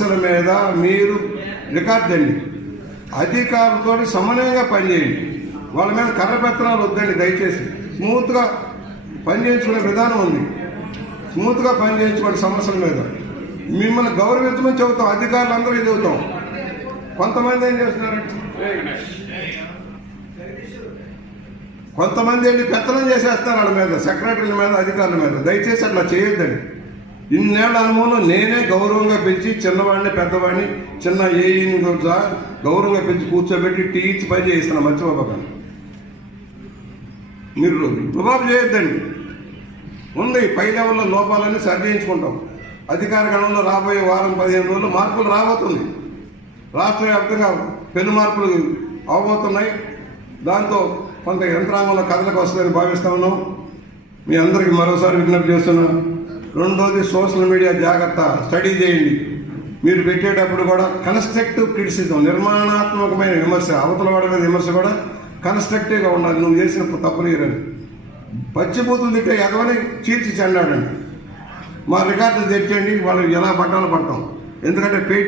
సమస్యల మీద మీరు రికార్డ్ అండి అధికారులతో సమన్వయంగా పనిచేయండి. వాళ్ళ మీద కర్ర పెత్తనాలు వద్దండి దయచేసి. స్మూత్గా పనిచేయించుకునే విధానం ఉంది. స్మూత్గా పనిచేయించుకోండి సమస్యల మీద. మిమ్మల్ని గౌరవించమని చెబుతాం. అధికారులు అందరూ ఇది అవుతాం కొంతమంది ఏం చేస్తున్నారంటే కొంతమంది ఏంటి పెత్తనం చేసేస్తారు వాళ్ళ మీద సెక్రటరీల మీద అధికారుల మీద. దయచేసి అట్లా చేయొద్దండి. ఇన్నేళ్ళ అనుభవంలో నేనే గౌరవంగా పెంచి చిన్నవాడిని పెద్దవాడిని చిన్న ఏఈని కూడా గౌరవంగా పెంచి కూర్చోబెట్టి టీ ఇచ్చి పని చేయిస్తున్నా మర్చిపోకండి మీరు రుబాబు చేయొద్దండి. ఉంది పై లెవెల్లో లోపాలన్నీ సరిచేయించుకుంటాం. అధికార గణంలో రాబోయే వారం పదిహేను రోజులు మార్పులు రాబోతుంది రాష్ట్ర వ్యాప్తంగా పెను మార్పులు అవబోతున్నాయి. దాంతో కొంత యంత్రాంగంలో కథలకు వస్తుందని భావిస్తా ఉన్నాం. మీ అందరికీ మరోసారి విజ్ఞప్తి చేస్తున్నాను. రెండోది సోషల్ మీడియా జాగ్రత్త స్టడీ చేయండి. మీరు పెట్టేటప్పుడు కూడా కన్స్ట్రక్టివ్ క్రిటిసిజం నిర్మాణాత్మకమైన విమర్శ అవతల వాడి మీద విమర్శ కూడా కన్స్ట్రక్టివ్గా ఉండాలి. నువ్వు చేసిన తప్పులు ఇరని పచ్చిపోతులు తిట్టే ఎదవని చీల్చి చెండాడండి. మా రికార్డు తెచ్చండి వాళ్ళు ఎలా పట్టాలో పడతాం. ఎందుకంటే పేటీ